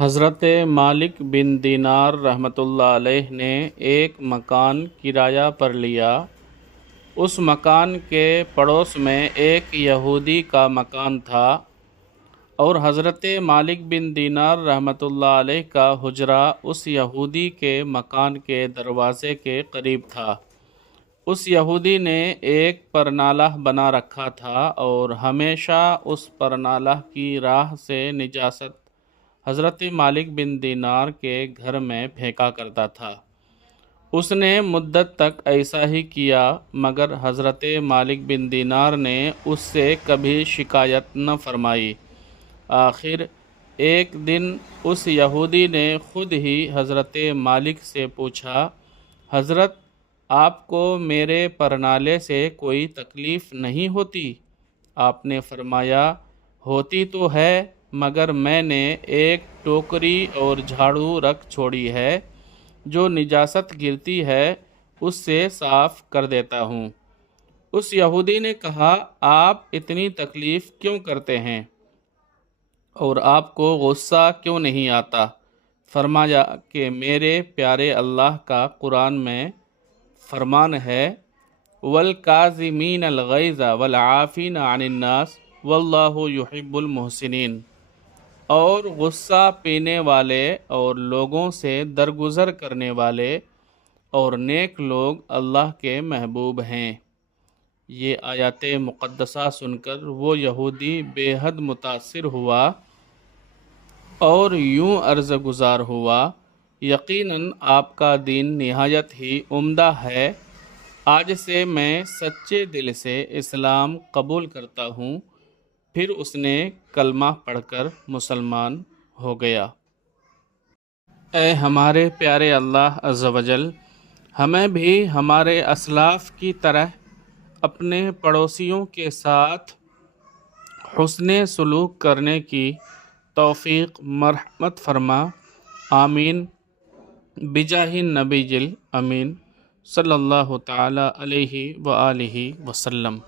حضرت مالک بن دینار رحمۃ اللہ علیہ نے ایک مکان کرایہ پر لیا۔ اس مکان کے پڑوس میں ایک یہودی کا مکان تھا اور حضرت مالک بن دینار رحمۃ اللہ علیہ کا حجرہ اس یہودی کے مکان کے دروازے کے قریب تھا۔ اس یہودی نے ایک پرنالہ بنا رکھا تھا اور ہمیشہ اس پرنالہ کی راہ سے نجاست حضرت مالک بن دینار کے گھر میں پھینکا کرتا تھا۔ اس نے مدت تک ایسا ہی کیا مگر حضرت مالک بن دینار نے اس سے کبھی شکایت نہ فرمائی۔ آخر ایک دن اس یہودی نے خود ہی حضرت مالک سے پوچھا، حضرت آپ کو میرے پرنالے سے کوئی تکلیف نہیں ہوتی؟ آپ نے فرمایا، ہوتی تو ہے مگر میں نے ایک ٹوکری اور جھاڑو رکھ چھوڑی ہے، جو نجاست گرتی ہے اس سے صاف کر دیتا ہوں۔ اس یہودی نے کہا، آپ اتنی تکلیف کیوں کرتے ہیں اور آپ کو غصہ کیوں نہیں آتا؟ فرمایا کہ میرے پیارے اللہ کا قرآن میں فرمان ہے، وَالْكَاظِمِينَ الْغَيْظَ وَالْعَافِينَ عَنِ النَّاسِ وَاللَّهُ يُحِبُّ الْمُحْسِنِينَ، اور غصہ پینے والے اور لوگوں سے درگزر کرنے والے اور نیک لوگ اللہ کے محبوب ہیں۔ یہ آیات مقدسہ سن کر وہ یہودی بے حد متاثر ہوا اور یوں عرض گزار ہوا، یقیناً آپ کا دین نہایت ہی عمدہ ہے، آج سے میں سچے دل سے اسلام قبول کرتا ہوں۔ پھر اس نے کلمہ پڑھ کر مسلمان ہو گیا۔ اے ہمارے پیارے اللہ عز و جل، ہمیں بھی ہمارے اسلاف کی طرح اپنے پڑوسیوں کے ساتھ حسن سلوک کرنے کی توفیق مرحمت فرما، آمین، بجاہ النبی الامین صلی اللہ تعالی علیہ وآلہ وسلم۔